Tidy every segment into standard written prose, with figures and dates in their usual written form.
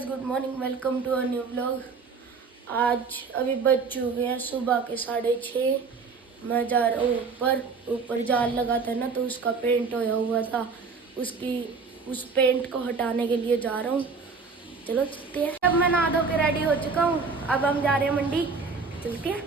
Guys, good morning, welcome to a new vlog. आज अभी बज चुके हैं सुबह के 6:30। मैं जा रहा हूँ ऊपर जाल लगा था ना, तो उसका पेंट होया हुआ था। उस पेंट को हटाने के लिए जा रहा हूँ। चलो चलते हैं। अब मैं नहा धो के रेडी हो चुका हूँ। अब हम जा रहे हैं मंडी। चलते हैं।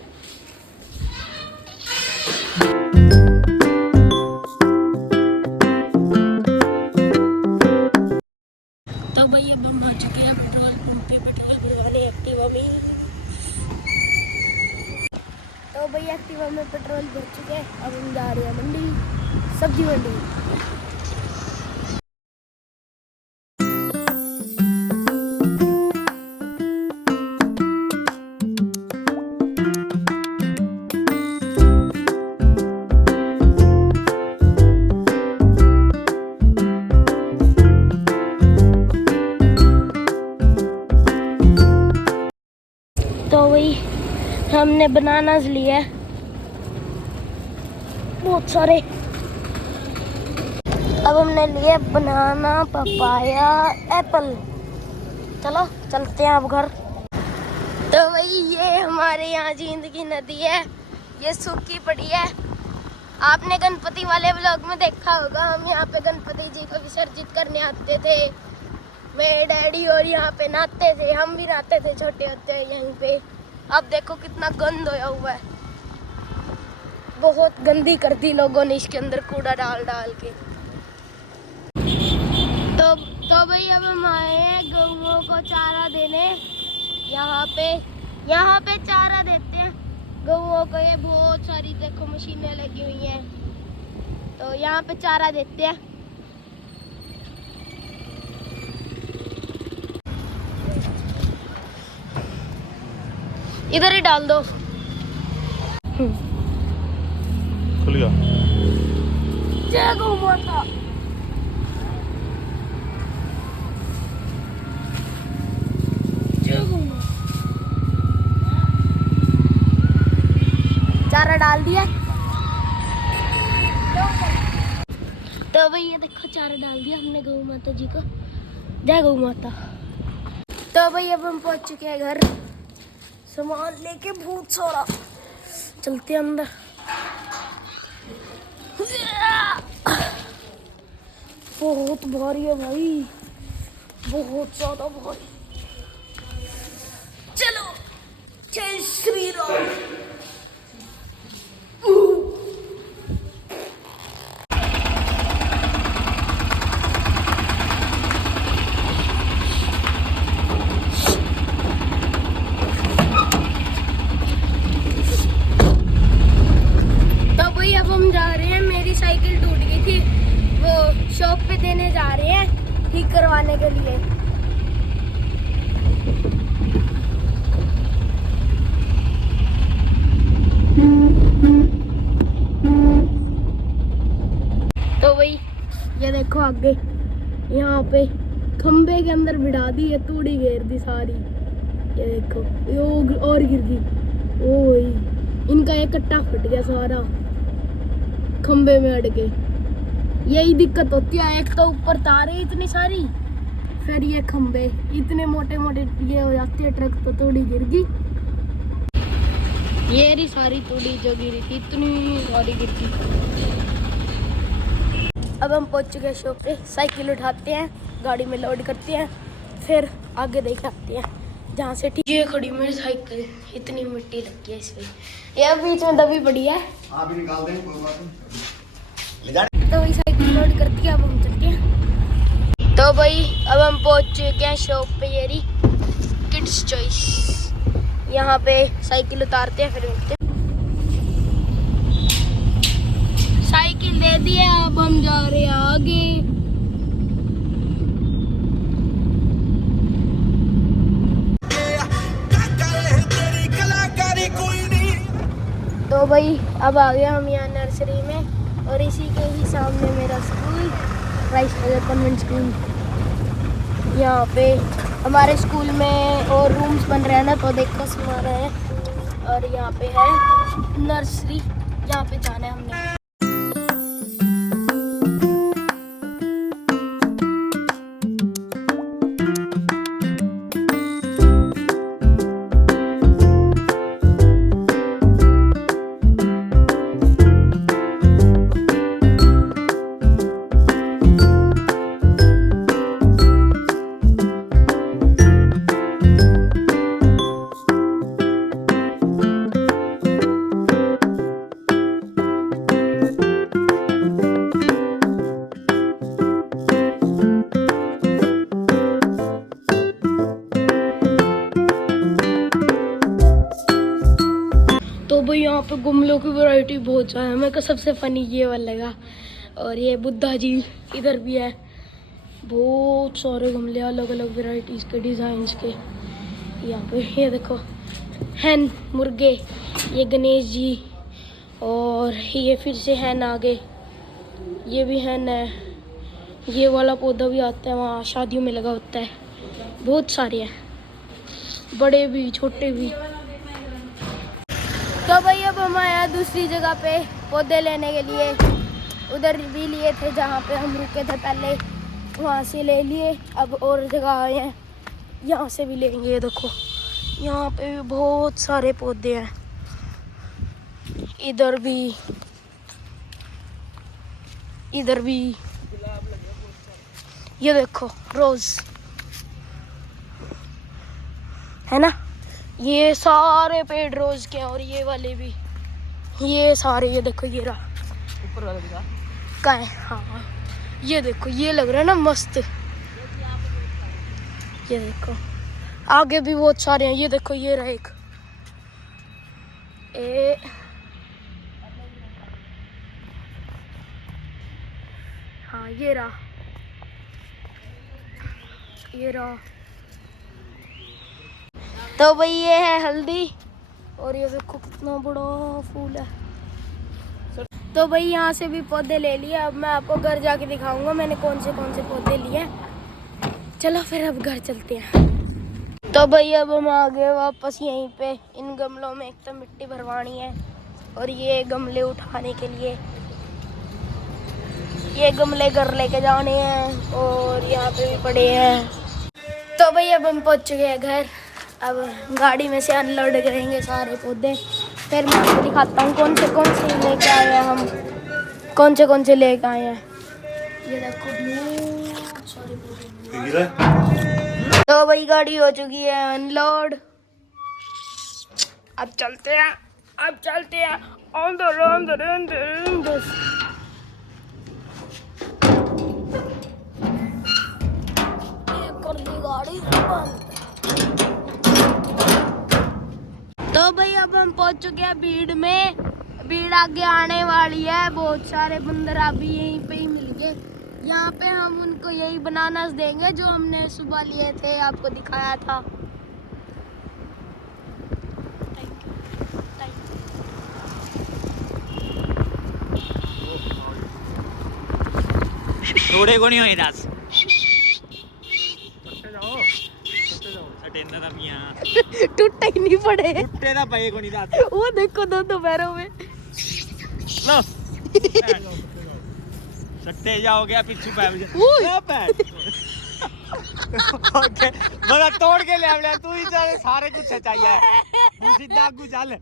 तो भाई अब हम आ चुके हैं पेट्रोल पंप पे पेट्रोल भरवाने एक्टिवा में। तो भाई एक्टिवा में पेट्रोल भर चुके हैं। अब हम जा रहे हैं मंडी, सब्जी मंडी। तो वही हमने बनानास लिए बहुत सारे। अब हमने लिए बनाना, पपाया, एप्पल। चलो चलते हैं अब घर। तो वही ये हमारे यहाँ जींद की नदी है, ये सूखी पड़ी है। आपने गणपति वाले व्लॉग में देखा होगा, हम यहाँ पे गणपति जी को विसर्जित करने आते थे। मेरे डैडी और यहाँ पे नहाते थे, हम भी नहाते थे छोटे होते हैं यहीं पे। अब देखो कितना गंद होया हुआ है, बहुत गंदी कर दी लोगों ने इसके अंदर कूड़ा डाल डाल के। तो भाई अब हम आए हैं गऊओं को चारा देने। यहाँ पे चारा देते हैं गऊओं को। ये बहुत सारी देखो मशीनें लगी हुई हैं, तो यहाँ पे चारा देते हैं। इधर ही डाल दो। खुल गया। जय गौ माता। जय गौ माता। चारा डाल दिया। तो भाई ये देखो चारा डाल दिया हमने गौ माता जी को। जय गौ माता। तो भाई अब हम पहुंच चुके हैं घर, सामान लेके बहुत सारा। चलते हैं अंदर। बहुत भारी है भाई, बहुत ज्यादा भारी। चलो जय श्री राम। अब हम जा रहे हैं, मेरी साइकिल टूट गई थी, वो शॉप पे देने जा रहे हैं ठीक करवाने के लिए। तो वही ये देखो आगे यहाँ पे खंबे के अंदर बिठा दी है, तूड़ी घेर दी सारी। ये देखो ये और गिर गई। ओ भाई इनका एक कट्टा फट गया सारा खंबे में अड़ के। यही दिक्कत होती है, एक तो ऊपर तारें इतनी सारी, फिर ये खंबे इतने मोटे मोटे ये हो जाते हैं। ट्रक तो तोड़ी गिर गई। ये रही सारी तोड़ी जो गिरी थी, इतनी सारी गिर गई। अब हम पहुंच चुके हैं शॉप पे। साइकिल उठाते हैं, गाड़ी में लोड करते हैं, फिर आगे देख आते हैं जहाँ से ठीक। ये खड़ी मेरी साइकिल, इतनी मिट्टी लगी है इसमें, यह बीच में दबी पड़ी है। आप ही निकाल दें, कोई बात नहीं। तो वही साइकिल लोड कर दिया, अब हम चलते हैं। तो भाई अब हम पहुंच चुके हैं शॉप पे, ये रही किड्स चॉइस। यहाँ पे साइकिल उतारते हैं, फिर मिलते हैं। साइकिल दे दिया, अब हम जा रहे हैं आगे। तो भाई अब आ गया हम यहाँ नर्सरी में, और इसी के ही सामने मेरा स्कूल, क्राइस्ट नगर कॉन्वेंट स्कूल। यहाँ पे हमारे स्कूल में और रूम्स बन रहे हैं ना, तो देखो सुना रहे हैं। और यहाँ पे है नर्सरी, यहाँ पे जाना है हमने। भाई यहाँ पे गमलों की वैरायटी बहुत ज़्यादा है। मेरे को सबसे फनी ये वाला लगा। और ये बुद्धा जी इधर भी है, बहुत सारे गमले अलग अलग वैरायटीज़ के, डिज़ाइंस के। यहाँ पे ये देखो हैन मुर्गे, ये गणेश जी, और ये फिर से हैन आगे, ये भी हैन है। ये वाला पौधा भी आता है, वहाँ शादियों में लगा होता है। बहुत सारे हैं, बड़े भी छोटे भी। तो भाई अब हम आए दूसरी जगह पे पौधे लेने के लिए। उधर भी लिए थे जहाँ पे हम रुके थे पहले, वहाँ से ले लिए। अब और जगह आए हैं, यहाँ से भी लेंगे। ये देखो यहाँ पे भी बहुत सारे पौधे हैं, इधर भी, इधर भी। ये देखो रोज है ना, ये सारे पेड़ रोज के हैं। और ये वाले भी, ये सारे, ये देखो ये रहा ऊपर वाला दिखा कहाँ है। हाँ ये देखो, ये लग रहा है ना मस्त। ये देखो आगे भी बहुत सारे हैं। ये देखो ये रहा एक, हाँ ये रहा, ये रहा। तो भाई ये है हल्दी, और ये देखो कितना बड़ा फूल है। तो भाई यहाँ से भी पौधे ले लिए। अब मैं आपको घर जाके दिखाऊंगा मैंने कौन से पौधे लिए। चलो फिर अब घर चलते हैं। तो भाई अब हम आ गए वापस यहीं पे। इन गमलों में एक तो मिट्टी भरवानी है, और ये गमले उठाने के लिए ये गमले घर लेके जाने हैं, और यहाँ पे भी पड़े हैं। तो भाई अब हम पहुँच चुके हैं घर। अब गाड़ी में से अनलोड करेंगे सारे पौधे, फिर मैं आपको दिखाता हूँ कौन से लेके आए हैं हम, कौन से लेके आए हैं। ये देखो बहुत सारे पौधे। तो भाई गाड़ी हो चुकी है अनलोड। अब चलते हैं, अंदर कर दी गाड़ी बंद। तो भाई अब हम पहुंच चुके हैं भीड़ में। भीड़ आगे आने वाली है, बहुत सारे बंदर अभी यहीं पे ही मिल गए। यहाँ पे हम उनको यही बनानास देंगे जो हमने सुबह लिए थे, आपको दिखाया था। थोड़े को नहीं हुई दास सटेंदा था मियां टूटे ही नहीं पड़े, टूटे ना पाए को नहीं दास। वो देखो दो पैरों में। लो सट्टे जाओ गया पीछे पैर ओके बड़ा तोड़ के ले आवले तू ही जाने सारे कुछ चाहिए सीधा आगू चल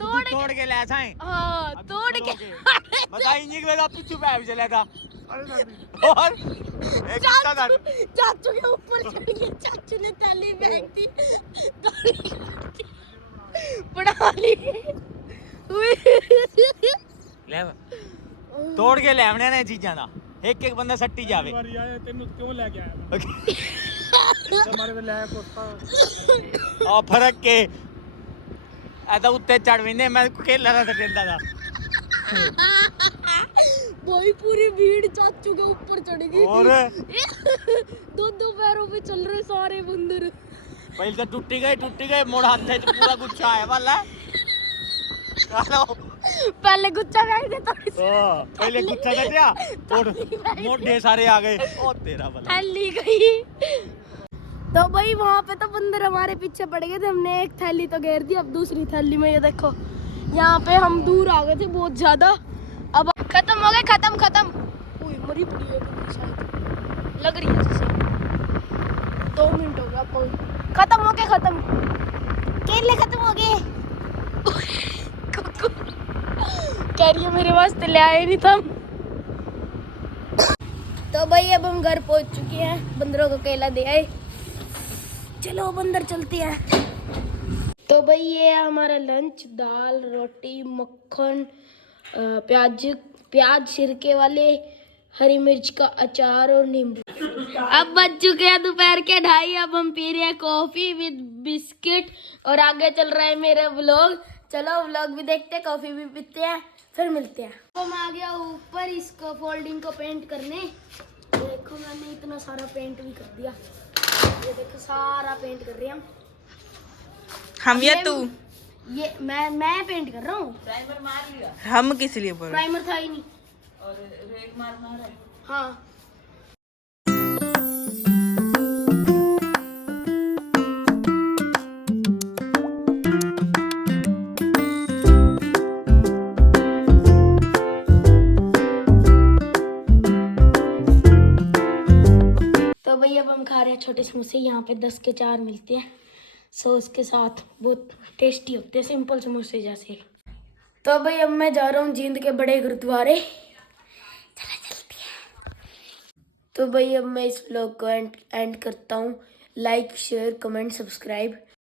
तोड़ के ले आए। हां तोड़ के बताई नहीं कि मेरा पीछे पैर चला था। और एक कुत्ता था चाचू के ऊपर चढ़ गया। चाचू ने ताली फेंक दी, पड़ा ली। ले तोड़ के ले आवने ने चीजां दा एक बंदा सट्टी जावे। तेनू क्यों लेके आया हमारे पे ले कोस्ता आ फरक के ऐसा उत्ते चढ़ विंदे मैं खेला था सटेंदा था। भाई पूरी भीड़ चाचू के ऊपर चढ़ गई और दो पैरों पे चल रहे सारे बंदर। पहले तो टूटी गए मोड़ हाथ से पूरा गुच्छा आया वाला। हेलो पहले गुच्छा फेंक दे थोड़ी सी। पहले गुच्छा कटिया और मोटे सारे आ गए। ओ तेरा वाला थैली गई। तो भाई वहाँ पे तो बंदर हमारे पीछे पड़ गए थे। हमने एक थैली तो घेर दी, अब दूसरी थैली में ये देखो यहाँ पे हम दूर आ गए थे बहुत ज्यादा। अब खत्म हो गए, खत्म। ओए मरी पड़ी है शायद, लग रही है जैसे। 2 मिनट हो गया, खत्म हो गए, केले खत्म हो गए। कह रही है मेरे वास्ते ले आए नहीं था। तो भाई अब हम घर पहुंच चुके हैं, बंदरों को केला दे आए। चलो बंदर चलते हैं। तो भाई ये है हमारा लंच, दाल रोटी मक्खन, प्याज सिरके वाले, हरी मिर्च का अचार और नींबू। अब बज चुके हैं दोपहर के 2:30। अब हम पी रहे हैं कॉफी विद बिस्किट, और आगे चल रहा है मेरा व्लॉग। चलो व्लॉग भी देखते हैं, कॉफी भी पीते हैं, फिर मिलते हैं। तो मैं आ गया ऊपर इसको फोल्डिंग को पेंट करने। देखो मैंने इतना सारा पेंट भी कर दिया, ये देखो सारा पेंट कर रहे हैं हम या तू? ये मैं पेंट कर रहा हूँ। हम किस लिए बोल रहे? प्राइमर था ही नहीं। और रेग मारना है। हाँ तो भाई अब हम खा रहे हैं छोटे समोसे। यहाँ पे 10 के 4 मिलते हैं, सॉस के साथ, बहुत टेस्टी होते हैं, सिंपल समोसे जैसे। तो भाई अब मैं जा रहा हूँ जींद के बड़े गुरुद्वारे। चला चलते हैं। तो भाई अब मैं इस व्लॉग को एंड करता हूँ। Like share comment subscribe.